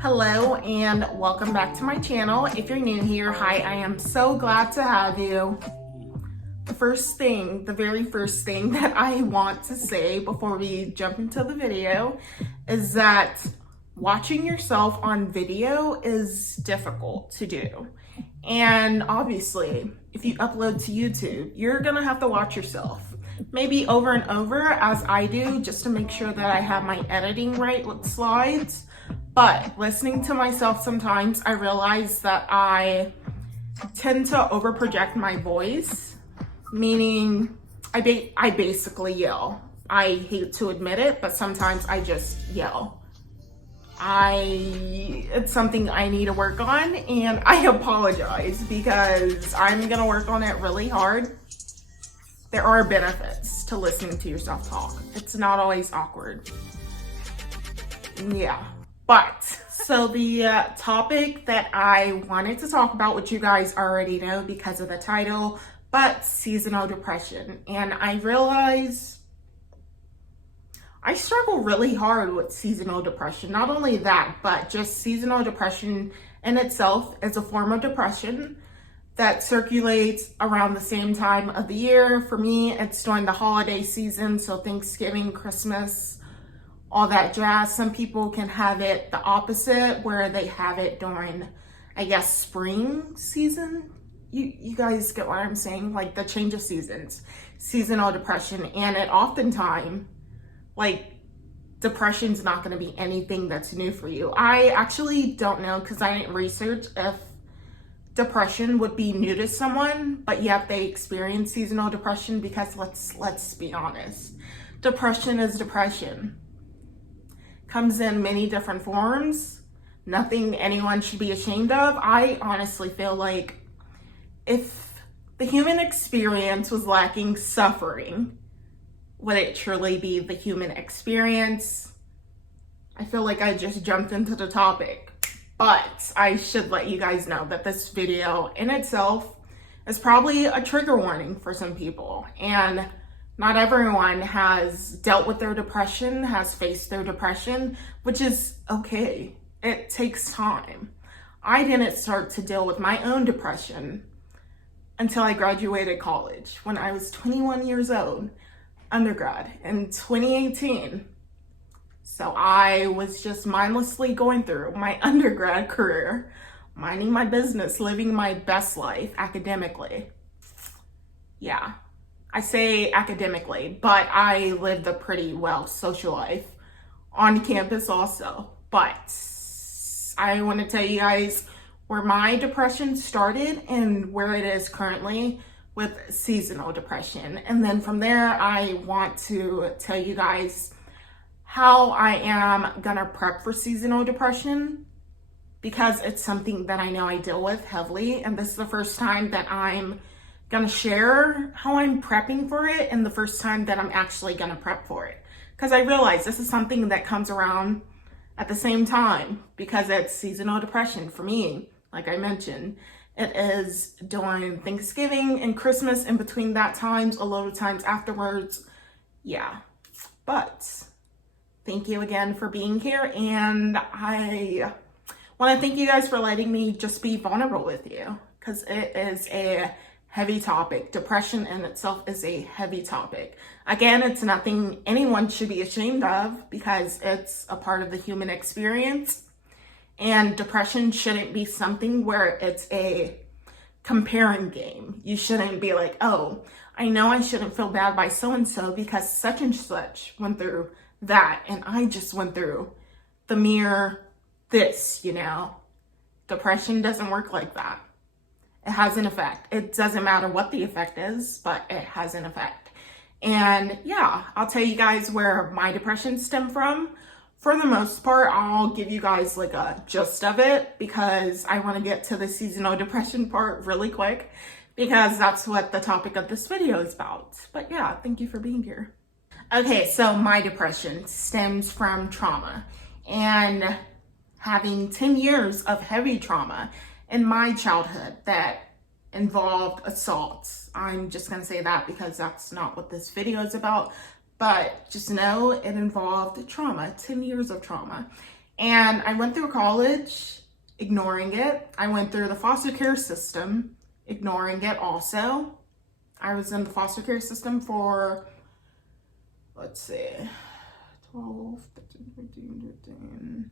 Hello and welcome back to my channel. If you're new here, hi, I am so glad to have you. The very first thing that I want to say before we jump into the video is that watching yourself on video is difficult to do. And obviously, if you upload to YouTube, you're gonna have to watch yourself. Maybe over and over as I do, just to make sure that I have my editing right with slides. But listening to myself sometimes, I realize that I tend to overproject my voice, meaning I basically yell. I hate to admit it, but sometimes I just yell. It's something I need to work on, and I apologize because I'm gonna work on it really hard. There are benefits to listening to yourself talk. It's not always awkward. Yeah. But, so the topic that I wanted to talk about, which you guys already know because of the title, but seasonal depression. And I realize I struggle really hard with seasonal depression. Not only that, but just seasonal depression in itself is a form of depression that circulates around the same time of the year. For me, it's during the holiday season, so Thanksgiving, Christmas, all that jazz. Some people can have it the opposite, where they have it during, I guess, spring season. You guys get what I'm saying? Like the change of seasons, seasonal depression. And it oftentimes, like, depression's not going to be anything that's new for you. I actually don't know, because I didn't research if depression would be new to someone, but yet they experience seasonal depression, because let's be honest. Depression is depression. Comes in many different forms, nothing anyone should be ashamed of. I honestly feel like if the human experience was lacking suffering, would it truly be the human experience? I feel like I just jumped into the topic, but I should let you guys know that this video in itself is probably a trigger warning for some people, and not everyone has dealt with their depression, has faced their depression, which is okay. It takes time. I didn't start to deal with my own depression until I graduated college when I was 21 years old, undergrad, in 2018. So I was just mindlessly going through my undergrad career, minding my business, living my best life academically. Yeah. I say academically, but I lived a pretty well social life on campus also. But I want to tell you guys where my depression started and where it is currently with seasonal depression. And then from there, I want to tell you guys how I am gonna prep for seasonal depression, because it's something that I know I deal with heavily. And this is the first time that I'm gonna share how I'm prepping for it, and the first time that I'm actually gonna prep for it, because I realize this is something that comes around at the same time, because it's seasonal depression for me. Like I mentioned, it is during Thanksgiving and Christmas, in between that times, a lot of times afterwards. Yeah, but thank you again for being here, and I want to thank you guys for letting me just be vulnerable with you, because it is a heavy topic. Depression in itself is a heavy topic. Again, it's nothing anyone should be ashamed of, because it's a part of the human experience. And depression shouldn't be something where it's a comparing game. You shouldn't be like, oh, I know I shouldn't feel bad by so-and-so because such and such went through that, and I just went through the mere this, Depression doesn't work like that. It has an effect. It doesn't matter what the effect is, but it has an effect. And yeah, I'll tell you guys where my depression stemmed from. For the most part, I'll give you guys like a gist of it, because I want to get to the seasonal depression part really quick, because that's what the topic of this video is about. But yeah, thank you for being here. Okay, so my depression stems from trauma, and having 10 years of heavy trauma in my childhood that involved assaults. I'm just gonna say that because that's not what this video is about, but just know it involved trauma, 10 years of trauma. And I went through college ignoring it. I went through the foster care system ignoring it also. I was in the foster care system for, let's see, 12, 13, 14, 15,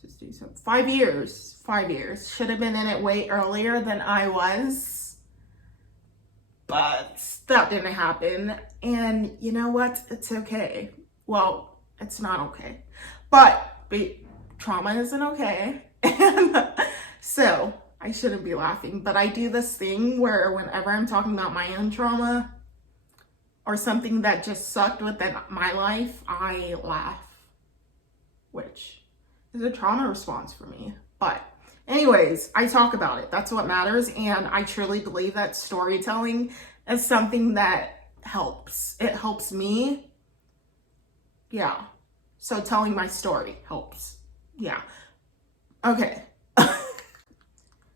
16, 17, 5 years. 5 years. Should have been in it way earlier than I was. But that didn't happen. And you know what? It's okay. Well, it's not okay. But trauma isn't okay. And so I shouldn't be laughing. But I do this thing where whenever I'm talking about my own trauma or something that just sucked within my life, I laugh, which is a trauma response for me. But anyways, I talk about it. That's what matters. And I truly believe that storytelling is something that helps. It helps me. Yeah. So telling my story helps. Yeah. Okay.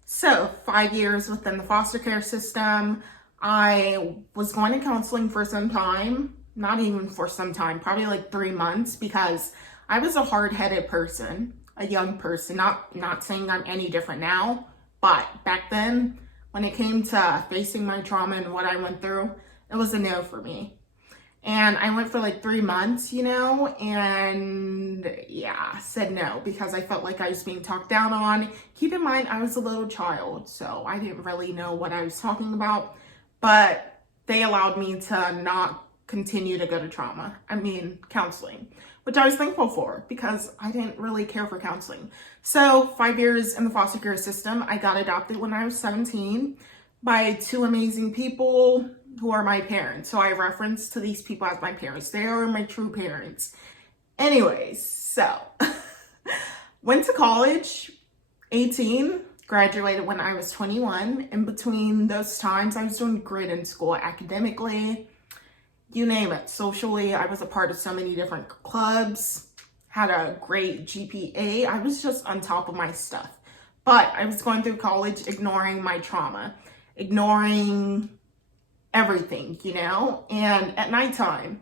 So 5 years within the foster care system. I was going to counseling for some time. Not even for some time, probably like 3 months, because I was a hard-headed person, a young person. Not saying I'm any different now, but back then, when it came to facing my trauma and what I went through, it was a no for me. And I went for like 3 months, and yeah, said no because I felt like I was being talked down on. Keep in mind, I was a little child, so I didn't really know what I was talking about, but they allowed me to not continue to go to counseling, which I was thankful for because I didn't really care for counseling. So 5 years in the foster care system. I got adopted when I was 17 by 2 amazing people who are my parents. So I reference to these people as my parents. They are my true parents. Anyways, so went to college, 18, graduated when I was 21. In between those times, I was doing great in school, academically, you name it. Socially, I was a part of so many different clubs, had a great GPA. I was just on top of my stuff. But I was going through college ignoring my trauma, ignoring everything, and at nighttime,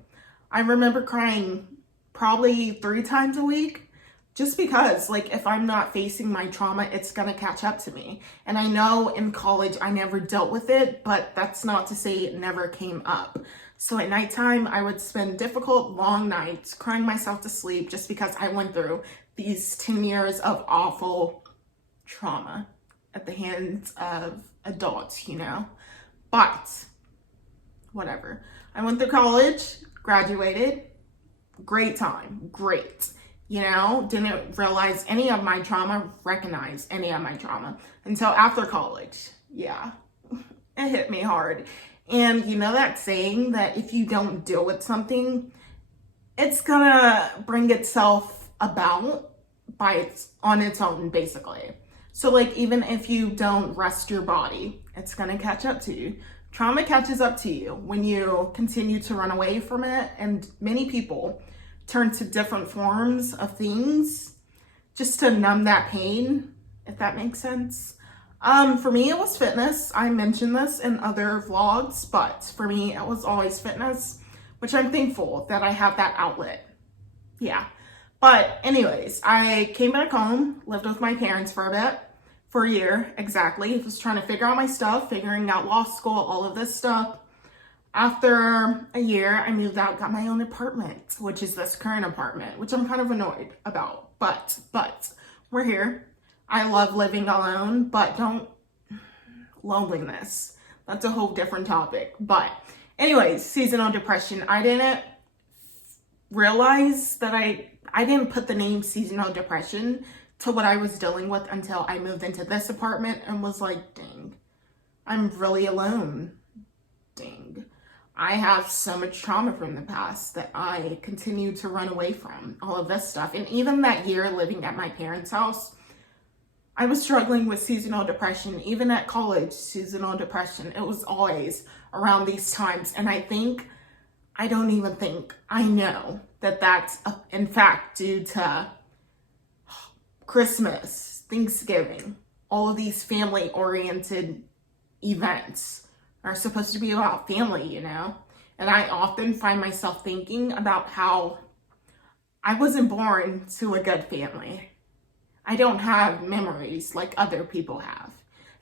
I remember crying probably 3 times a week just because, like, if I'm not facing my trauma, it's gonna catch up to me. And I know in college I never dealt with it, but that's not to say it never came up. So at nighttime, I would spend difficult, long nights crying myself to sleep just because I went through these 10 years of awful trauma at the hands of adults, But whatever. I went through college, graduated, great time, great. Didn't realize any of my trauma, recognize any of my trauma until after college. Yeah, it hit me hard. And that saying that if you don't deal with something, it's gonna bring itself about on its own, basically. So like, even if you don't rest your body, it's gonna catch up to you. Trauma catches up to you when you continue to run away from it, and many people turn to different forms of things just to numb that pain, if that makes sense. For me, it was fitness. I mentioned this in other vlogs, but for me, it was always fitness, which I'm thankful that I have that outlet. Yeah. But anyways, I came back home, lived with my parents for a bit. For a year, exactly. Just trying to figure out my stuff, figuring out law school, all of this stuff. After a year, I moved out, got my own apartment, which is this current apartment, which I'm kind of annoyed about. But we're here. I love living alone, but loneliness. That's a whole different topic. But anyways, seasonal depression. I didn't realize that I didn't put the name seasonal depression to what I was dealing with until I moved into this apartment and was like, dang, I'm really alone. Dang. I have so much trauma from the past that I continue to run away from, all of this stuff. And even that year living at my parents' house, I was struggling with seasonal depression. Even at college, seasonal depression, it was always around these times. And I know that that's in fact due to Christmas, Thanksgiving, all of these family-oriented events are supposed to be about family, And I often find myself thinking about how I wasn't born to a good family. I don't have memories like other people have.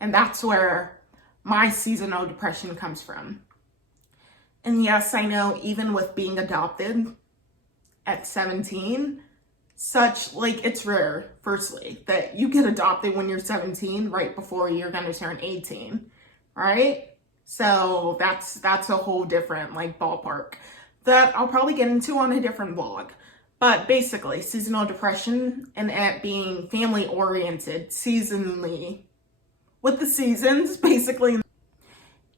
And that's where my seasonal depression comes from. And yes, I know even with being adopted at 17, it's rare, firstly, that you get adopted when you're 17, right before you're going to turn 18, right? So that's a whole different ballpark that I'll probably get into on a different vlog. But basically, seasonal depression and it being family oriented seasonally with the seasons, basically.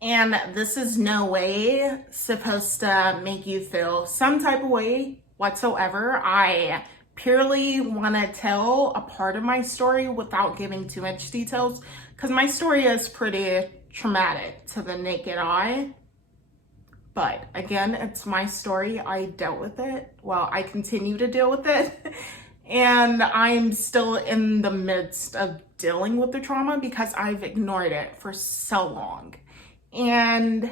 And this is no way supposed to make you feel some type of way whatsoever. I purely want to tell a part of my story without giving too much details, because my story is pretty traumatic to the naked eye. But again, it's my story. I dealt with it. Well, I continue to deal with it. And I'm still in the midst of dealing with the trauma because I've ignored it for so long. And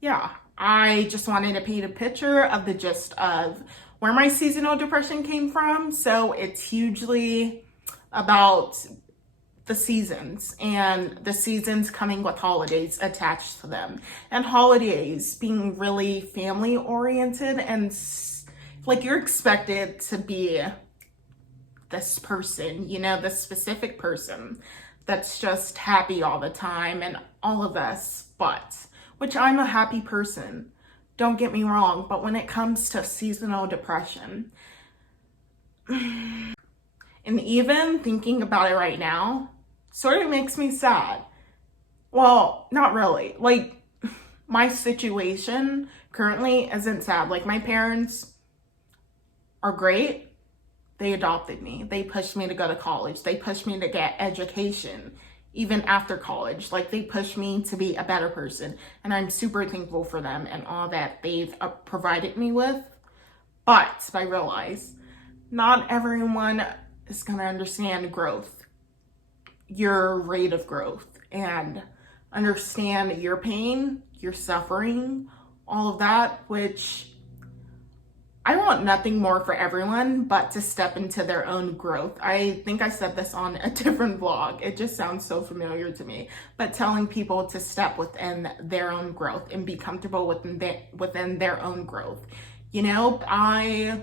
yeah, I just wanted to paint a picture of the gist of where my seasonal depression came from. So it's hugely about the seasons, and the seasons coming with holidays attached to them, and holidays being really family oriented, and you're expected to be this person, this specific person that's just happy all the time and all of this, which I'm a happy person, don't get me wrong, but when it comes to seasonal depression, and even thinking about it right now, sort of makes me sad. Well, not really. My situation currently isn't sad. My parents are great. They adopted me. They pushed me to go to college. They pushed me to get education, even after college. They pushed me to be a better person. And I'm super thankful for them and all that they've provided me with. But I realize not everyone is going to understand growth, your rate of growth, and understand your pain, your suffering, all of that, which I want nothing more for everyone but to step into their own growth. I think I said this on a different vlog. It just sounds so familiar to me. But telling people to step within their own growth and be comfortable within their own growth. I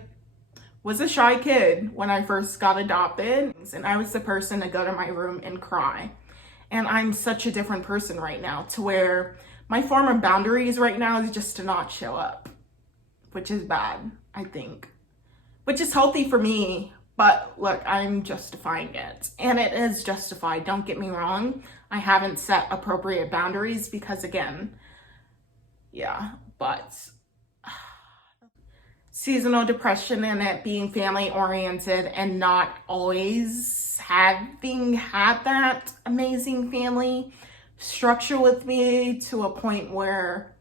was a shy kid when I first got adopted, and I was the person to go to my room and cry. And I'm such a different person right now, to where my form of boundaries right now is just to not show up, which is bad, I think, which is healthy for me. But look, I'm justifying it, and it is justified. Don't get me wrong. I haven't set appropriate boundaries because, again, but seasonal depression and it being family oriented and not always having had that amazing family structure with me, to a point where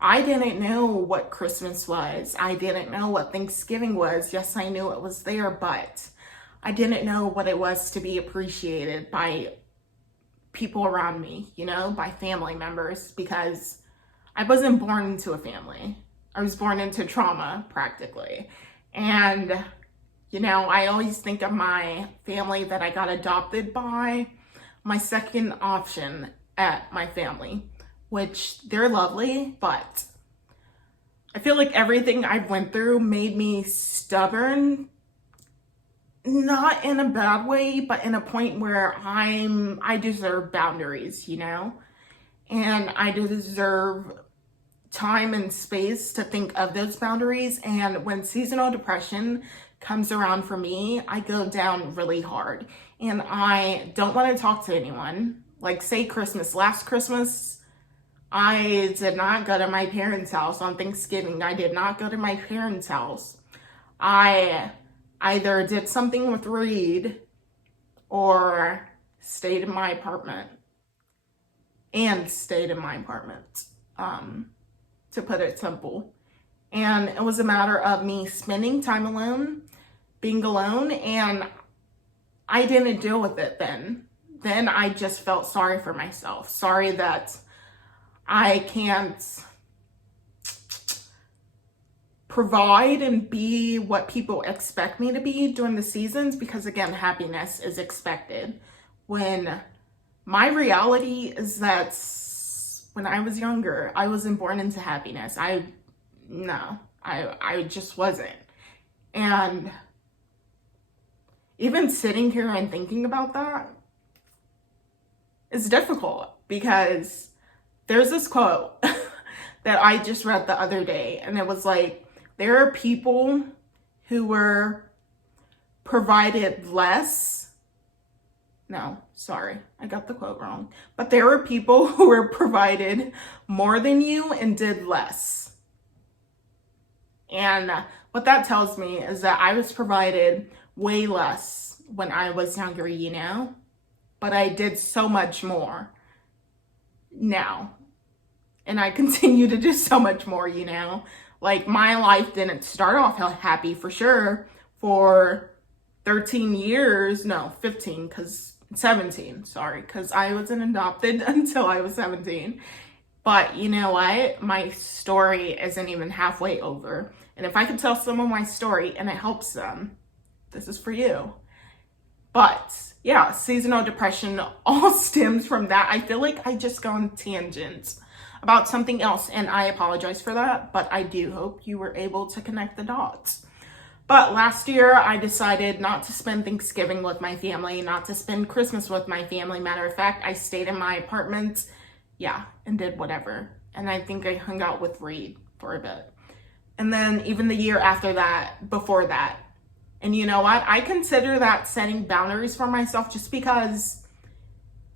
I didn't know what Christmas was. I didn't know what Thanksgiving was. Yes, I knew it was there, but I didn't know what it was to be appreciated by people around me, by family members, because I wasn't born into a family. I was born into trauma, practically. And, I always think of my family that I got adopted by, my second option at my family, which they're lovely, but I feel like everything I've went through made me stubborn, not in a bad way, but in a point where I deserve boundaries, and I deserve time and space to think of those boundaries. And when seasonal depression comes around for me, I go down really hard, and I don't want to talk to anyone. Say Christmas. Last Christmas, I did not go to my parents' house. On Thanksgiving, I did not go to my parents' house. I either did something with Reed or stayed in my apartment. To put it simple. And it was a matter of me spending time alone, being alone, and I didn't deal with it then. Then I just felt sorry for myself. Sorry that I can't provide and be what people expect me to be during the seasons, because again, happiness is expected. When my reality is that when I was younger, I wasn't born into happiness. I just wasn't. And even sitting here and thinking about that is difficult, because there's this quote that I just read the other day, and it was like, there are people who were provided less. No, sorry, I got the quote wrong. But there were people who were provided more than you and did less. And what that tells me is that I was provided way less when I was younger, but I did so much more now. And I continue to do so much more, Like, my life didn't start off happy, for sure, for 13 years. No, 15, because 17, sorry, because I wasn't adopted until I was 17. But you know what? My story isn't even halfway over. And if I could tell someone my story and it helps them, this is for you. But yeah, seasonal depression all stems from that. I feel like I just go on tangents about something else, and I apologize for that, but I do hope you were able to connect the dots. But last year, I decided not to spend Thanksgiving with my family, not to spend Christmas with my family. Matter of fact, I stayed in my apartment, and did whatever. And I think I hung out with Reed for a bit. And then even the year after that, before that. And you know what? I consider that setting boundaries for myself, just because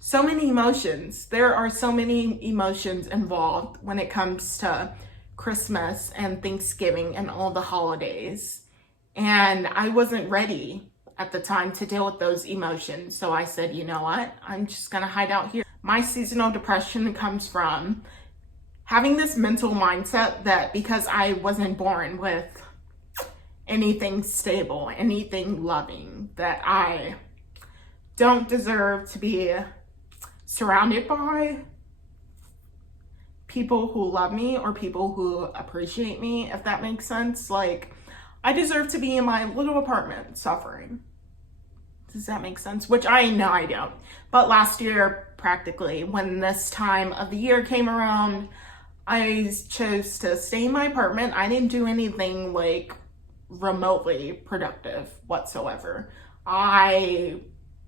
so many emotions. There are so many emotions involved when it comes to Christmas and Thanksgiving and all the holidays. And I wasn't ready at the time to deal with those emotions. So I said, you know what? I'm just going to hide out here. My seasonal depression comes from having this mental mindset that because I wasn't born with anything stable, anything loving, that I don't deserve to be surrounded by people who love me or people who appreciate me, if that makes sense. Like, I deserve to be in my little apartment suffering. Does that make sense? Which I know I don't. But last year, practically, when this time of the year came around, I chose to stay in my apartment. I didn't do anything like remotely productive whatsoever. I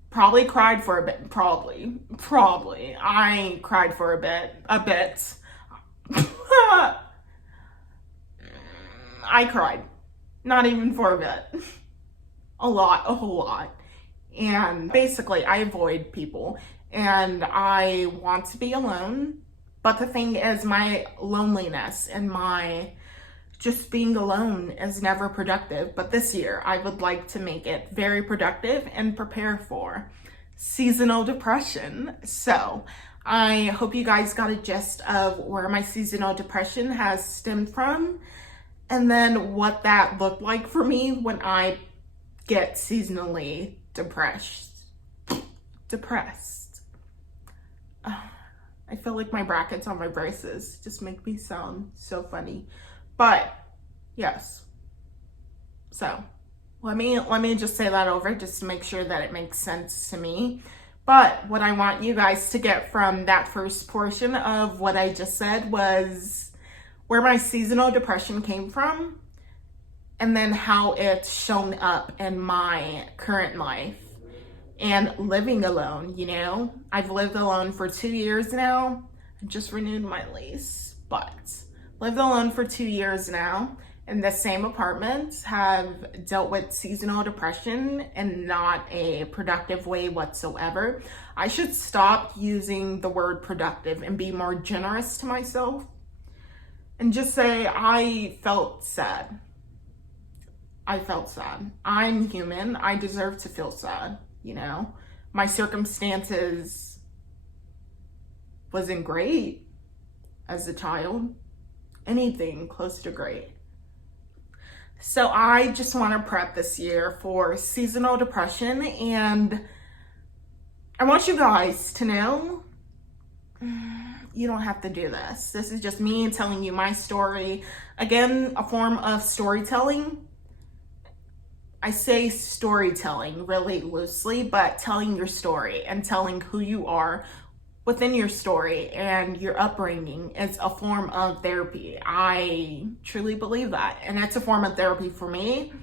probably cried for a bit. Probably. I cried for a bit. I cried. Not even for a bit. A whole lot. And basically, I avoid people. And I want to be alone. But the thing is, my loneliness and my just being alone is never productive. But this year, I would like to make it very productive and prepare for seasonal depression. So I hope you guys got a gist of where my seasonal depression has stemmed from, and then what that looked like for me when I get seasonally depressed. I feel like my brackets on my braces just make me sound so funny. But yes. So let me just say that over just to make sure that it makes sense to me. But what I want you guys to get from that first portion of what I just said was where my seasonal depression came from, and then how it's shown up in my current life and living alone. I've lived alone for 2 years now. I just renewed my lease, but lived alone for 2 years now in the same apartment, have dealt with seasonal depression in not a productive way whatsoever. I should stop using the word productive and be more generous to myself and just say I felt sad. I'm human. I deserve to feel sad, My circumstances wasn't great as a child. Anything close to great. So I just want to prep this year for seasonal depression, and I want you guys to know you don't have to do this. This is just me telling you my story. Again, a form of storytelling. I say storytelling really loosely, but telling your story and telling who you are within your story and your upbringing is a form of therapy. I truly believe that. And it's a form of therapy for me,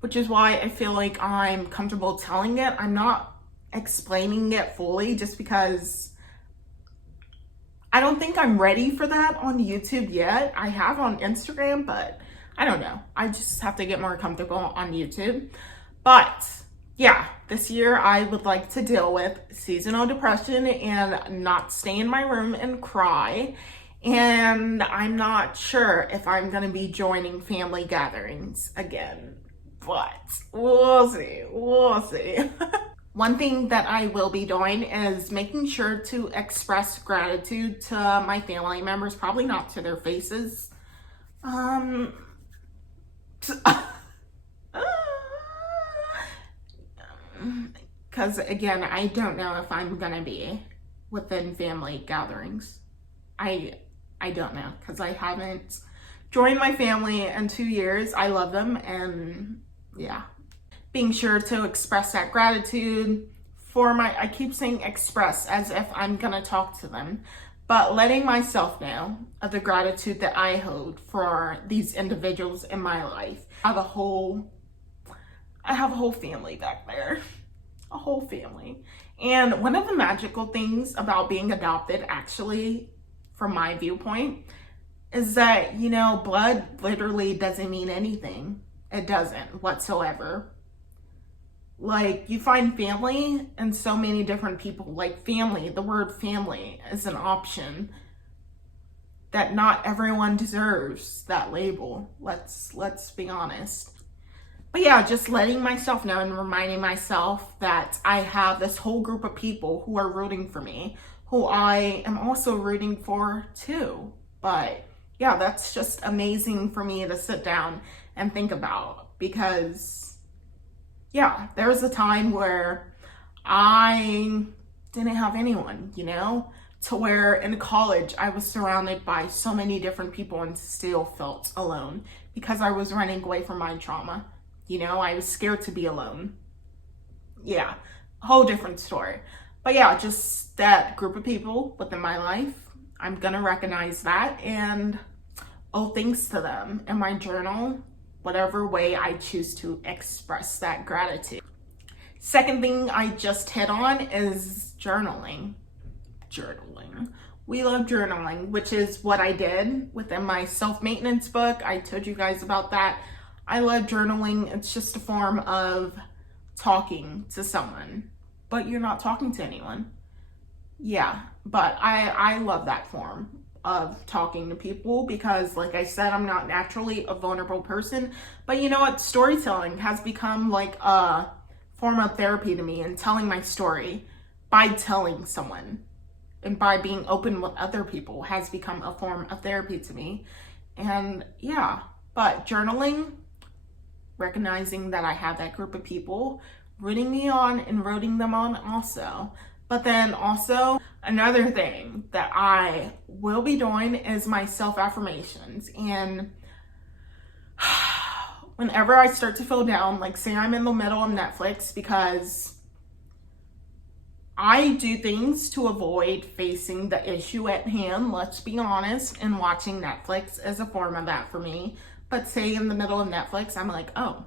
which is why I feel like I'm comfortable telling it. I'm not explaining it fully just because I don't think I'm ready for that on YouTube yet. I have on Instagram, but I don't know. I just have to get more comfortable on YouTube. But yeah, this year I would like to deal with seasonal depression and not stay in my room and cry. And I'm not sure if I'm going to be joining family gatherings again, but we'll see. We'll see. One thing that I will be doing is making sure to express gratitude to my family members, probably not to their faces. Because again, I don't know if I'm gonna be within family gatherings. I don't know, because I haven't joined my family in 2 years. I love them, and yeah. Being sure to express that gratitude for I keep saying express as if I'm gonna talk to them, but letting myself know of the gratitude that I hold for these individuals in my life. I have a whole family back there, a whole family. And one of the magical things about being adopted, actually, from my viewpoint, is that, blood literally doesn't mean anything. It doesn't whatsoever. Like, you find family in so many different people. Like, family, the word family is an option that not everyone deserves that label. Let's be honest. But yeah, just letting myself know and reminding myself that I have this whole group of people who are rooting for me, who I am also rooting for too. But yeah, that's just amazing for me to sit down and think about, because yeah, there was a time where I didn't have anyone, to where in college I was surrounded by so many different people and still felt alone because I was running away from my trauma. I was scared to be alone. Yeah, a whole different story. But yeah, just that group of people within my life, I'm gonna recognize that and owe thanks to them in my journal, whatever way I choose to express that gratitude. Second thing I just hit on is journaling. We love journaling, which is what I did within my self-maintenance book. I told you guys about that. I love journaling. It's just a form of talking to someone, but you're not talking to anyone. Yeah, but I love that form of talking to people because, like I said, I'm not naturally a vulnerable person. But you know what? Storytelling has become like a form of therapy to me, and telling my story by telling someone and by being open with other people has become a form of therapy to me. And yeah, but journaling, recognizing that I have that group of people rooting me on and rooting them on also. But then also another thing that I will be doing is my self-affirmations. And whenever I start to feel down, like say I'm in the middle of Netflix, because I do things to avoid facing the issue at hand, let's be honest, and watching Netflix is a form of that for me. But say in the middle of Netflix, I'm like, oh,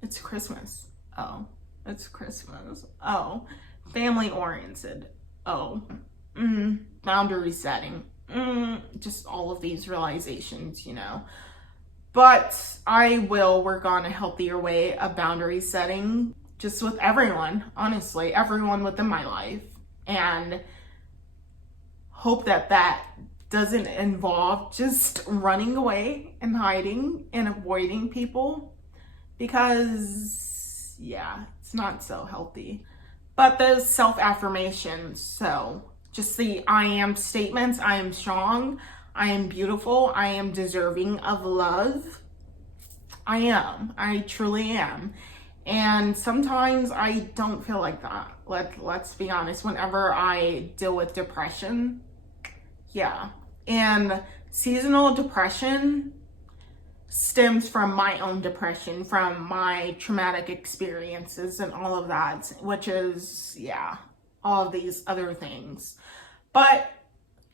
it's Christmas. Oh, it's Christmas. Oh, family oriented. Oh, boundary setting. Just all of these realizations, But I will work on a healthier way of boundary setting, just with everyone, honestly, everyone within my life. And hope that doesn't involve just running away and hiding and avoiding people, because yeah, it's not so healthy. But the self-affirmations, so just the I am statements: I am strong, I am beautiful, I am deserving of love. I truly am. And sometimes I don't feel like that. Let's be honest. Whenever I deal with depression, Yeah. And seasonal depression stems from my own depression, from my traumatic experiences and all of that, which is, yeah, all of these other things. But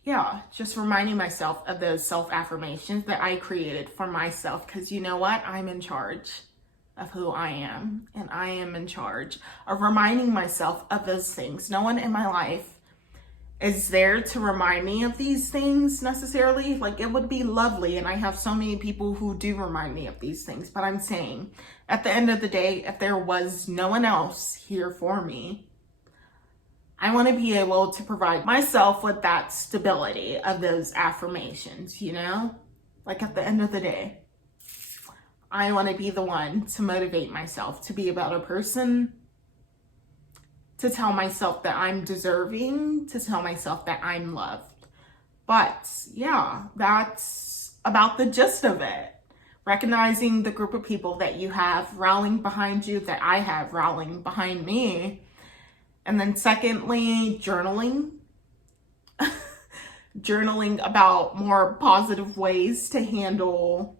yeah, just reminding myself of those self-affirmations that I created for myself, because you know what? I'm in charge of who I am, and I am in charge of reminding myself of those things. No one in my life is there to remind me of these things necessarily. Like, it would be lovely, and I have so many people who do remind me of these things, but I'm saying at the end of the day, if there was no one else here for me, I want to be able to provide myself with that stability of those affirmations, you know? Like, at the end of the day, I want to be the one to motivate myself to be a better person, to tell myself that I'm deserving, to tell myself that I'm loved. But yeah, that's about the gist of it. Recognizing the group of people that you have rallying behind you, that I have rallying behind me. And then secondly, journaling. Journaling about more positive ways to handle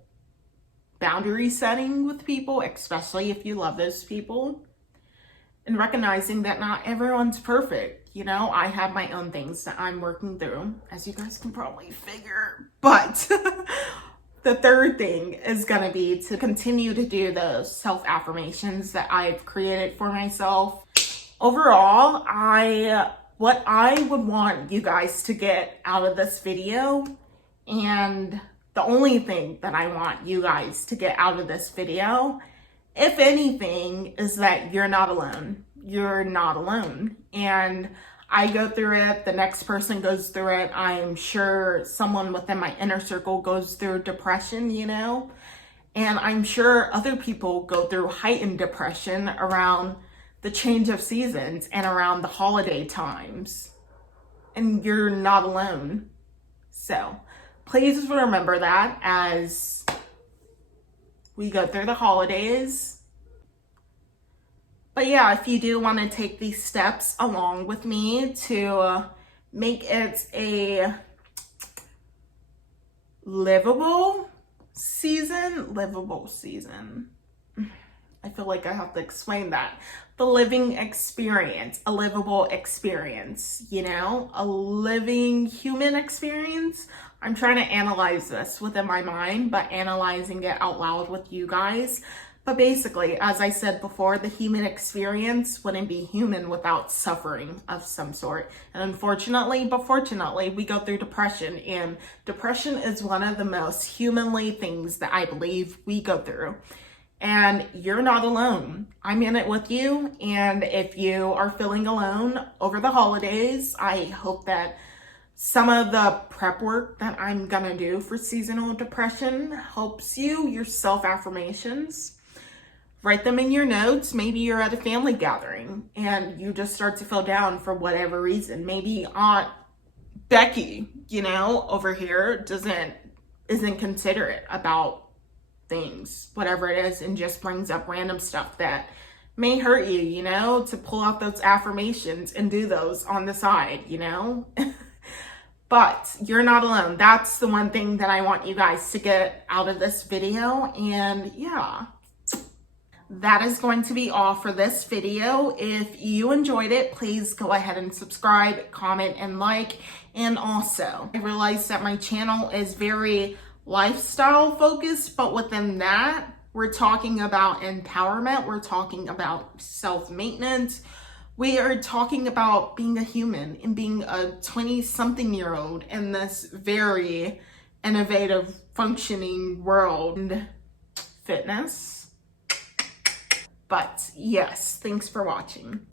boundary setting with people, especially if you love those people. And recognizing that not everyone's perfect. You know, I have my own things that I'm working through, as you guys can probably figure. But the third thing is going to be to continue to do those self-affirmations that I've created for myself. Overall, what I would want you guys to get out of this video, and the only thing that I want you guys to get out of this video, if anything, is that you're not alone. You're not alone. And I go through it. The next person goes through it. I'm sure someone within my inner circle goes through depression, you know? And I'm sure other people go through heightened depression around the change of seasons and around the holiday times. And you're not alone. So please remember that as we go through the holidays. But yeah, if you do want to take these steps along with me to make it a livable season. I feel like I have to explain that. The living experience, a livable experience, you know, a living human experience. I'm trying to analyze this within my mind, but analyzing it out loud with you guys. But basically, as I said before, the human experience wouldn't be human without suffering of some sort. And unfortunately, but fortunately, we go through depression, and depression is one of the most humanly things that I believe we go through. And you're not alone. I'm in it with you. And if you are feeling alone over the holidays, I hope that some of the prep work that I'm gonna do for seasonal depression helps you, your self-affirmations. Write them in your notes. Maybe you're at a family gathering and you just start to feel down for whatever reason. Maybe Aunt Becky, you know, over here isn't considerate about things, whatever it is, and just brings up random stuff that may hurt you, you know, to pull out those affirmations and do those on the side, you know. But you're not alone. That's the one thing that I want you guys to get out of this video. And yeah, that is going to be all for this video. If you enjoyed it, please go ahead and subscribe, comment, and like. And also, I realize that my channel is very lifestyle focused, but within that, we're talking about empowerment. We're talking about self-maintenance. We are talking about being a human and being a 20-something-year-old in this very innovative, functioning world. And fitness. But yes, thanks for watching.